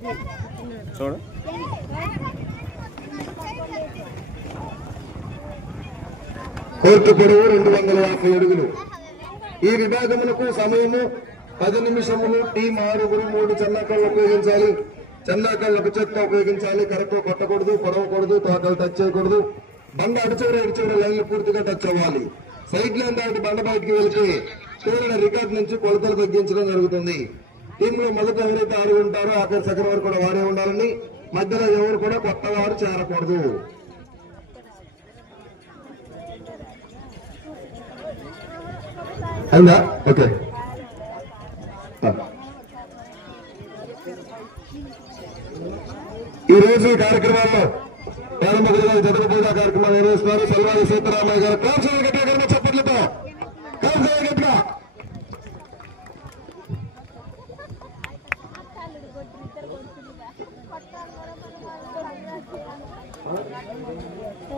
చూడు. కోర్టు పొడవు రెండు వందల యాభై అడుగులు. ఈ విభాగములకు సమయము పది నిమిషములు. టీం ఆరుగురు మూడు చందాకళ్ళు ఉపయోగించాలి. చెన్నాకాళ్ళకు చెత్త ఉపయోగించాలి. కరెక్ట్ కొట్టకూడదు పొడవకూడదు తోకలు టచ్ చేయకూడదు. బండ అడిచివర అడిచివర లైన్లు పూర్తిగా టచ్ అవ్వాలి. సైడ్ లైన్ దాటి బండ బయటికి వెళ్తే చూడని రికార్డ్ నుంచి కొలతలు తగ్గించడం జరుగుతుంది. టీంలో మొదట ఎవరైతే ఆడి ఉంటారో అక్కడ సెకండ్ వరకు కూడా వారే ఉండాలని మధ్యలో ఎవరు కూడా కొత్త వారు చేరకూడదు. అయిందా? ఓకే. ఈ రోజు ఈ కార్యక్రమాల్లో ప్రారంభ జగన్ పూజ కార్యక్రమాలు నిర్వహిస్తున్నారు సల్వాది సీతారామయ్య గారు కాంసల గట్టిగా గారిని చప్పట్లతో కాంసల గట్టిగా షేక్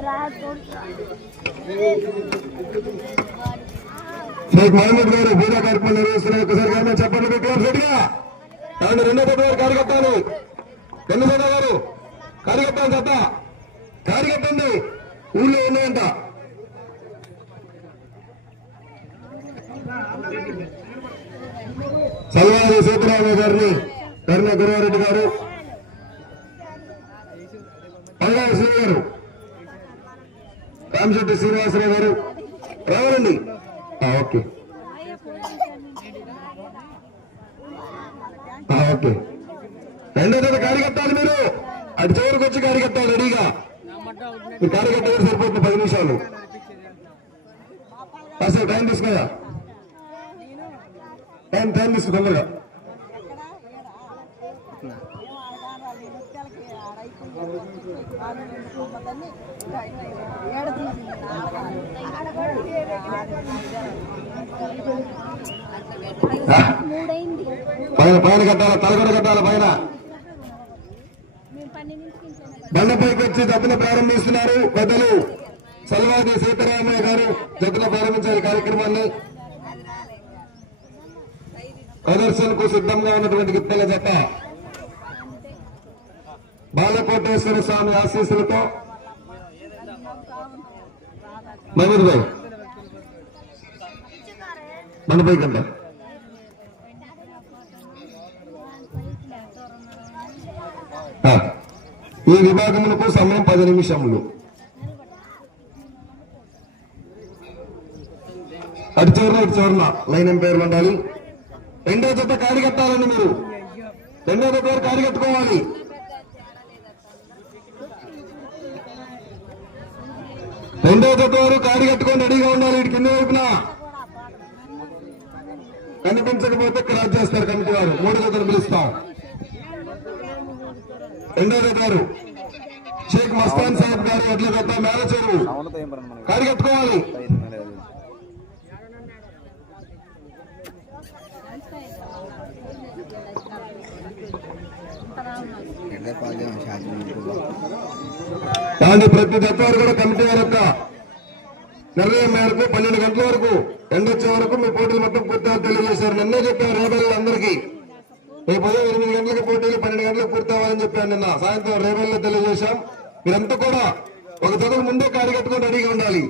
మహమ్మద్ గారు పూజా కార్యక్రమం నిర్వహిస్తున్నారు ఒకసారి కానీ చెప్పండి పెట్టారు గట్టిగా కాబట్టి రెండో పెద్ద గారు కార్యకర్తలు రెండు పెద్ద గారు కార్యకర్తలు చెత్త. కార్యకర్తండి ఊళ్ళో ఉన్నాయంట. సల్వారి సీతారామయ్య గారిని కరుణ గురువారెడ్డి గారు. పల్లారి శ్రీ గారు రామశెట్టి శ్రీనివాసరావు గారు రావాలండి. ఓకే. ఓకే. రెండో తేదీ కార్యకర్తలు మీరు. అటు చివరికి వచ్చి కార్యకర్తలు రెడీగా. మీ కార్యకర్త గారు సరిపోతుంది పది నిమిషాలు. అసలు టైం తీసుకురా? టైం టైం తీసుకు తొందరగా. పైన పైన కట్టాల? తలగడ కట్టాల పైన? బండపైకి వచ్చి జతను ప్రారంభిస్తున్నారు పెద్దలు. సల్వాది సీతారామయ్య గారు జతను ప్రారంభించారు కార్యక్రమాన్ని ప్రదర్శనకు సిద్ధంగా ఉన్నటువంటి గిత్తల జత బాలకోటేశ్వర స్వామి ఆశీస్సులతో. మహమూద్ భాయ్ బండపైకి అంట ఆ, ఈ విభాగములకు సమయం పది నిమిషములు. అటు చివరన ఇటు చివరన లైన్ ఎంపైర్లు ఉండాలి రెండో జత కాడిగట్టాలండి మీరు. రెండో జత కాడి కాడిగట్టుకోవాలి రెండో జత వారు కాడిగట్టుకొని రెడీగా ఉండాలి వీటి కింద వైపున. కనిపించకపోతే క్రాస్ చేస్తారు కమిటీ వారు. మూడో జతను పిలుస్తాం. రెండో జత షేక్ మస్తాన్ సాహెబ్ గారు ఎడ్ల జత మేనేజరు అవునతో కట్టుకోవాలి. ప్రతి దత్తారు కూడా కమిటీ వారు యొక్క నిర్ణయం మేరకు పన్నెండు గంటల వరకు ఎండొచ్చే వరకు మీ పోటీలు మొత్తం పూర్తి తెలియజేశారు. నిన్నే చెప్పారు రేబెల్ అందరికీ. రేపు ఉదయం ఎనిమిది గంటలకు పోటీలు పన్నెండు గంటలకు పూర్తి అవ్వాలని చెప్పాను నిన్న. సాయంత్రం రేబెల్లో తెలియజేశాం. మీరంతా కూడా ఒక చదువు ముందే కాడిగట్టుకొని రెడీగా ఉండాలి.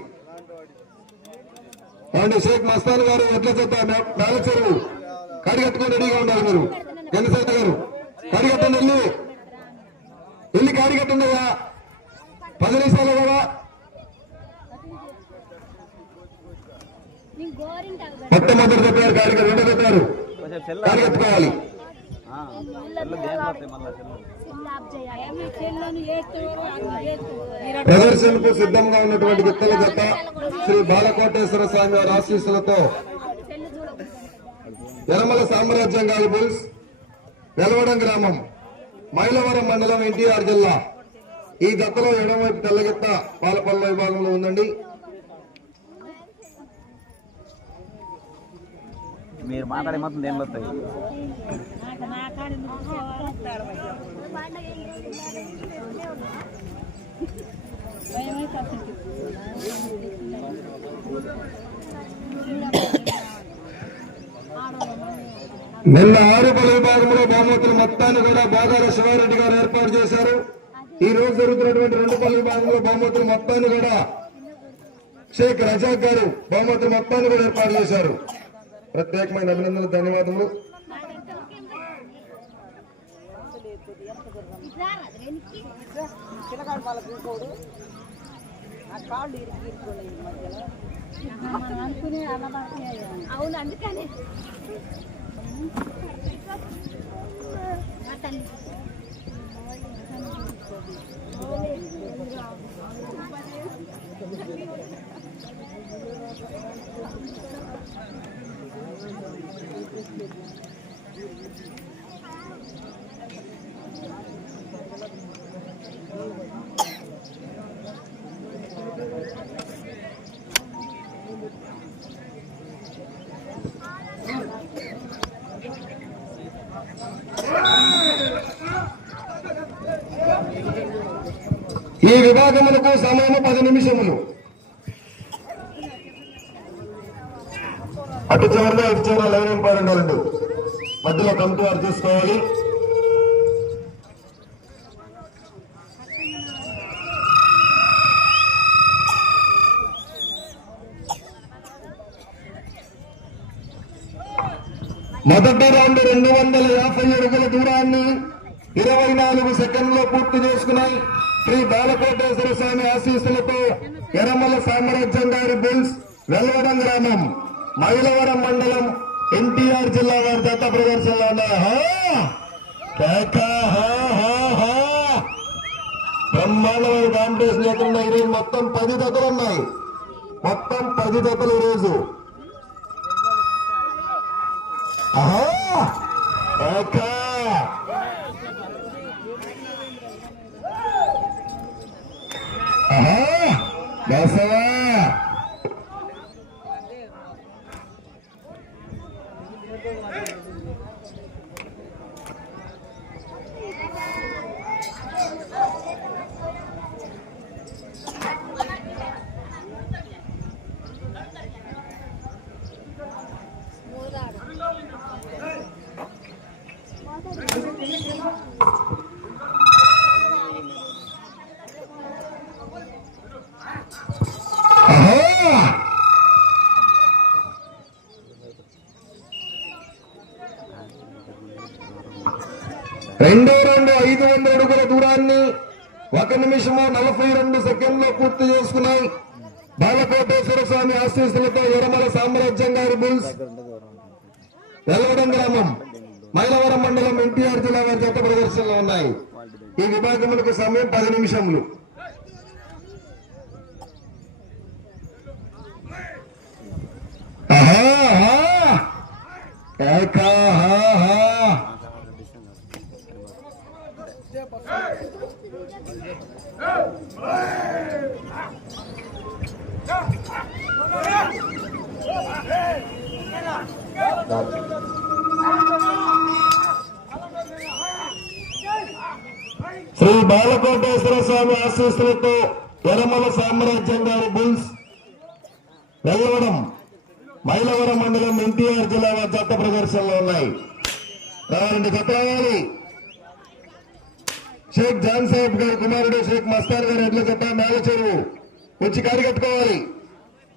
ఏమండి షేక్ మస్తాన్ గారు ఎట్లా చెప్తారు చేత చెరువు. కాడిగట్టుకొని రెడీగా ఉండాలి మీరు. గణసేత గారు కడిగట్టండి వెళ్ళి వెళ్ళి కాడిగట్టండి అయ్యా. పది నిమిషాలు కూడా మేము గోరింటాకు మొట్టమొదటి చెప్పారు కాడికి రెండు చెప్పారు కొంచెం సెల్ కాడిగట్టుకోవాలి ఆ, సెల్ దేనికి వస్తాయి మళ్ళా మొట్టమొదటి పెట్టారు కాడికి రెండు పెట్టారు ఏత్తు ప్రదర్శనకు సిద్ధంగా ఉన్నటువంటి గిత్తల జత శ్రీ బాలకోటేశ్వర స్వామి వారి ఆశీస్సులతో చెల్లు యనమల సామ్రాజ్యం గాలిబుల్స్ వెలవడం గ్రామం మైలవరం మండలం ఎన్టీఆర్ జిల్లా. ఈ జతలో ఎడమవైపు తెల్లగిత్త పాలపల్ల విభాగంలో ఉందండి. మీరు మాట్లాడే మొత్తం దేనిలో వస్తాయి? నిన్న ఆరు బల విభాగంలో బామూతులు మొత్తాన్ని కూడా బాగాల శివారెడ్డి గారు ఏర్పాటు చేశారు. ఈ రోజు జరుగుతున్నటువంటి రెండు పలు విభాగంలో బామూతులు మొత్తాన్ని కూడా షేక్ రజాక్ గారు బహుమతులు మొత్తాన్ని కూడా ఏర్పాటు చేశారు. ప్రత్యేకమైన అభినందనలు ధన్యవాదములు. అవును వెనక్కి పిల్లగాడు ఈ విభాగములకు సమయము పది నిమిషములు. అటు చివరిలో ఇటు చివరిలో లైన్ ఎంపాడు ఉండాలండి. మధ్యలో కమిటీ వారు మొదటి రౌండ్ రెండు వందల యాభై అడుగుల దూరాన్ని ఇరవై నాలుగు సెకండ్లో పూర్తి చేసుకున్నాయి. శ్రీ బాలకోటేశ్వర స్వామి ఆశీస్సులతో ఎరమల సామ్రాజ్యం గారి బిల్స్ వెల్వరం గ్రామం మైలవరం మండలం ఎన్టీఆర్ జిల్లా వారి దత్త ప్రదర్శనలో ఉన్నాయి హా! కేక! హా! హా! హా! బ్రహ్మాండమైన కాంపిటీషన్ ఎక్కడ ఈరోజు మొత్తం పది దత్తలు ఉన్నాయి మొత్తం పది దత్తలు ఈరోజు ఆహా ఏక ఆహా బసవా ఆహా రెండో రెండు ఐదు వందల అడుగుల దూరాన్ని ఒక నిమిషము నలభై రెండు సెకండ్లో పూర్తి చేసుకున్నాయి. బాలకోటేశ్వర స్వామి ఆశీస్సులతో ఎడమల సామ్రాజ్యం గారి బుల్స్. వెల్లవడం గ్రామం మైలవరం మండలం ఎన్టీఆర్ జిల్లా వారి జత ప్రదర్శనలో ఉన్నాయి. ఈ విభాగములకు సమయం పది నిమిషములు. ఆహా, ఏకా, ఆహా. శ్రీ బాలకోటేశ్వర స్వామి ఆశీస్సులతో ఎరమల సామ్రాజ్యం గారి బుల్స్ వెల్లవడం మైలవరం మండలం ఎన్టీఆర్ జిల్లా వారి జత ప్రదర్శనలో ఉన్నాయి. రెండు జత రావాలి షేక్ జాన్ సాహెబ్ గారి కుమారుడు షేక్ మస్తార్ గారి ఎడ్ల జత మేల చెరువు వచ్చి కాడి కట్టుకోవాలి.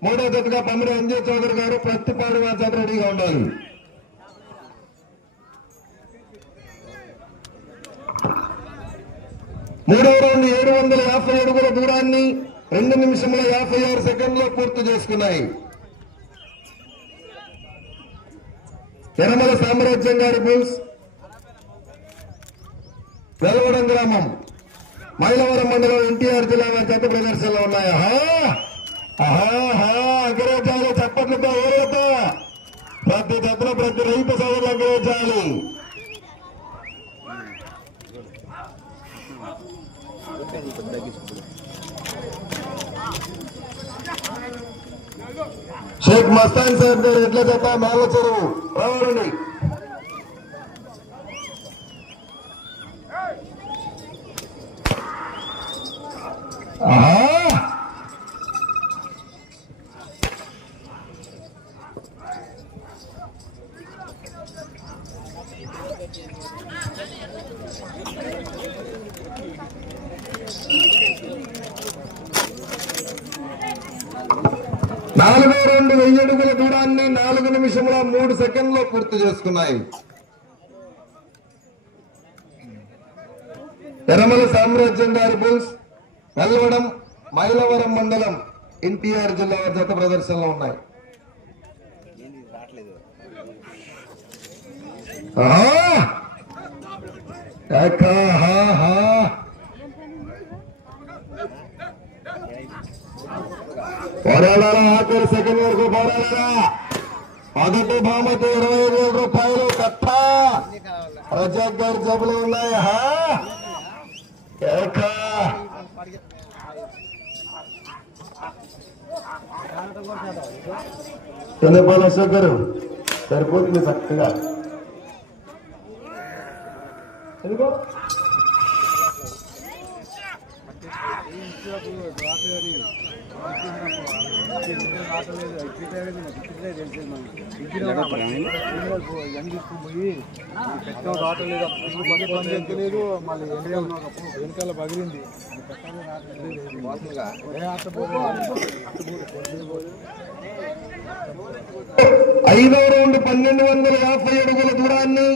మూడో జతగా పమిడి అంజయ్ చౌదరి గారు ప్రతిపాడు వారి జత రెడీగా ఉండాలి. మూడవ రౌండ్ ఏడు వందల యాభై అడుగుల దూరాన్ని రెండు నిమిషముల యాభై ఆరు సెకండ్లో పూర్తి చేసుకున్నాయి. యనమల సామ్రాజ్యం గారి బుల్స్ వెలవడం గ్రామం మైలవరం మండలం ఎన్టీఆర్ జిల్లా వారి జత ప్రదర్శనలో ఉన్నాయి. ఆహా! అగ్రజాలు చప్పట్లతో ఊరతో ప్రతి జతలో ప్రతి రైతు సోదరులు అగ్రజాలి షేక్ మస్తాన్ సార్ గారు ఎట్ల జత మేల చెరువు. రావాలండి. ఆహా! నాలుగో రెండు వెయ్యి అడుగుల దూరాన్ని నాలుగు నిమిషముల మూడు సెకండ్లో పూర్తి చేసుకున్నాయి. ఎరమల సామ్రాజ్యం గారి బుల్స్ వెల్లవడం మైలవరం మండలం ఎన్టీఆర్ జిల్లా వారి జత ప్రదర్శనలో ఉన్నాయి. పోరాడారా ఆఖరి సెకండ్ వరకు పోరాడారా మొదటి భామతో ఇరవై ఐదు వేల రూపాయలు కట్ట ప్రజాక్ గారి జబ్బులు ఉన్నాయి హా ఏకా. తెల్లపాల అశోక్ గారు సరిపోతుంది చక్కగా ఎందుకో లేదు మళ్ళీ వెనకాల పగిలింది ఐదో రౌండ్ పన్నెండు వందల యాభై అడుగుల దూరాన్ని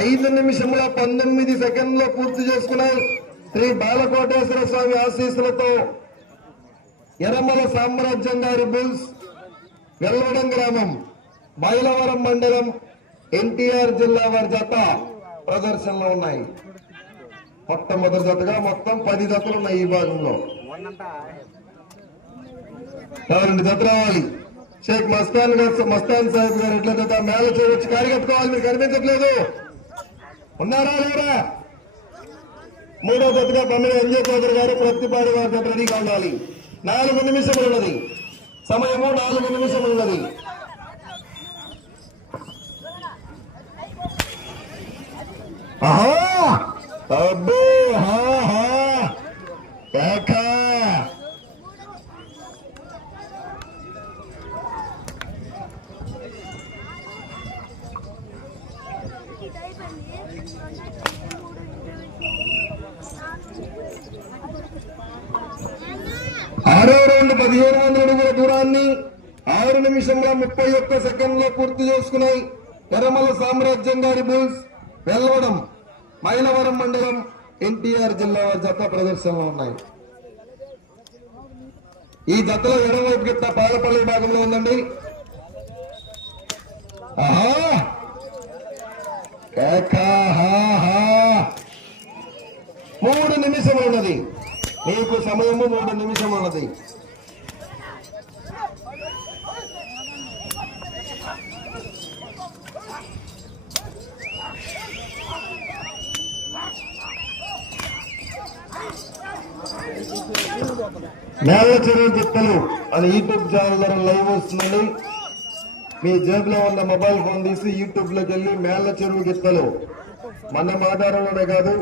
ఐదు నిమిషముల పంతొమ్మిది సెకండ్లో పూర్తి చేసుకున్నారు శ్రీ బాలకోటేశ్వర స్వామి ఆశీస్సులతో ఎర్రమల సామ్రాజ్యం గారి బుల్స్ వెల్లవడం గ్రామం బైలవరం మండలం ఎన్టీఆర్ జిల్లా వారి జత ప్రదర్శనలో ఉన్నాయి. మొట్టమొదటి జతగా మొత్తం పది జతలు ఉన్నాయి ఈ భాగంలో. రెండు జత రావాలి. షేక్ మస్తాన్ గారు మస్తాన్ సాహెబ్ గారు ఎట్లా జత మేళ చేయవచ్చు కార్యకట్టుకోవాలి మీరు కనిపించట్లేదు. ఉన్నారా లేరా? మూడో జతగా బొమ్మల ఎంజే చౌదరి గారు ప్రతిపాడు వారి జత రెడీగా ఉండాలి. నాలుగు నిమిషములున్నది. సమయము నాలుగు నిమిషములున్నది. ఆహా అబ్బో హా హా కాకా ఆరో రౌండ్ పదిహేను వందల అడుగుల దూరాన్ని ఆరు నిమిషంల ముప్పై ఒక్క సెకండ్లో పూర్తి చేసుకున్నాయి పెరమల సామ్రాజ్యం గారి బుల్స్ వెళ్ళవడం మైలవరం మండలం ఎన్టీఆర్ జిల్లా జత ప్రదర్శనలో ఉన్నాయి. ఈ జతలో ఎడమవైపు గిట్ట పాలపల్లి భాగంలో ఉందండి. ఆహా! మూడు నిమిషం ఉన్నది మీకు సమయము మూడు నిమిషం ఉన్నది మేళ చెరువు గిత్తలు అని యూట్యూబ్ ఛానల్ ద్వారా లైవ్ వస్తుందండి. మీ జేబులో ఉన్న మొబైల్ ఫోన్ తీసి యూట్యూబ్లోకి వెళ్ళి మేళ్ళ చెరువు గిత్తలు మన ఆధారంలోనే కాదు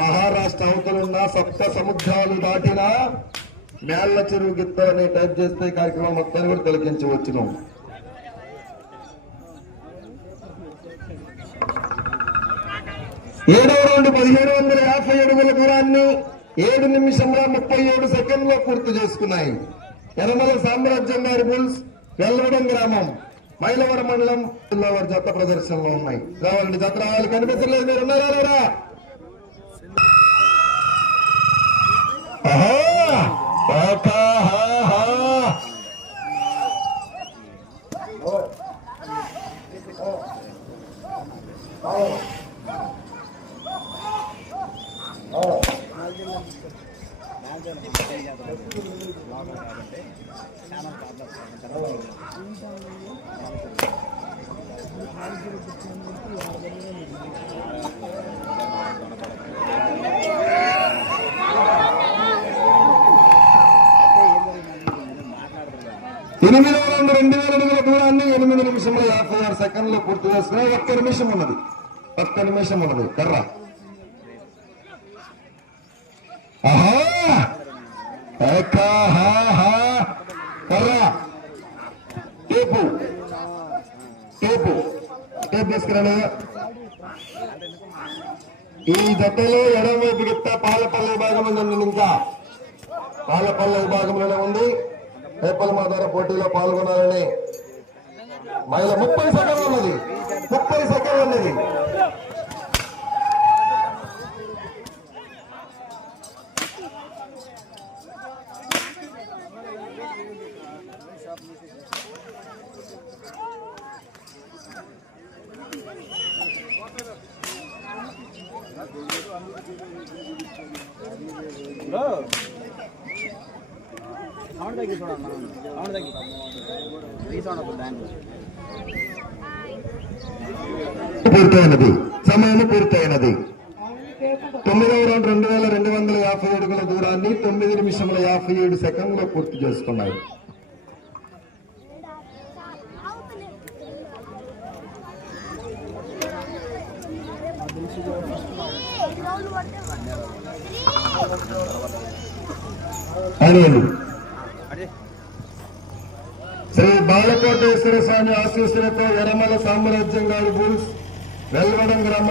మహారాష్ట్ర అవతలున్న సప్త సముద్రాలు దాటిన మేళ్ళ చెరువు గిత్తలు అని టైప్ చేస్తే కార్యక్రమం మొత్తాన్ని కూడా తొలగించవచ్చును ఏడవ రెండు పదిహేడు వందల యాభై అడుగుల దూరాన్ని ఏడు నిమిషంలో ముప్పై ఏడు సెకండ్లో పూర్తి చేసుకున్నాయి. యనమల సామ్రాజ్యం గారి బుల్స్ వెల్లవడం గ్రామం మైలవరం మండలం జిల్లా వారి జత ప్రదర్శనలో ఉన్నాయి. రావాలండి జత రావాలి. కనిపించలేదు మీరు ఉన్నారా లేరా? ఆహా! ఎనిమిది వందల రెండు వేల అడుగుల దూరాన్ని ఎనిమిది నిమిషంలో యాభై ఆరు సెకండ్లో పూర్తి చేస్తున్నాయి. ఒక్క నిమిషం ఉన్నది. ఒక్క నిమిషం ఉన్నది. కర్ర ఆహా ఏకా, హా, హా. కర్ర టేపు. టేపు. టేప్ తీసుకురాను? ఈ జట్టలో ఎడమవైపు గిత్త పాలపల్లె భాగం ఉందండి ఇంకా. పాలపల్లె భాగంలోనే ఉంది. రేపల మాదార పోటీలో పాల్గొనాలని. మహిళ ముప్పై సెకండ్లు ఉన్నది. ముప్పై సెకండ్లు ఉన్నది. పూర్తయినది తొమ్మిదవ రౌండ్ రెండు వేల రెండు వందల యాభై అడుగుల దూరాన్ని తొమ్మిది నిమిషముల యాభై ఏడు సెకండ్లో పూర్తి చేసుకున్నాడు శ్రీ బాలకోటేశ్వర స్వామి ఆశీస్సులతో ఎరమల సామ్రాజ్యం గారు బుల్స్ వెల్వడం గ్రామం.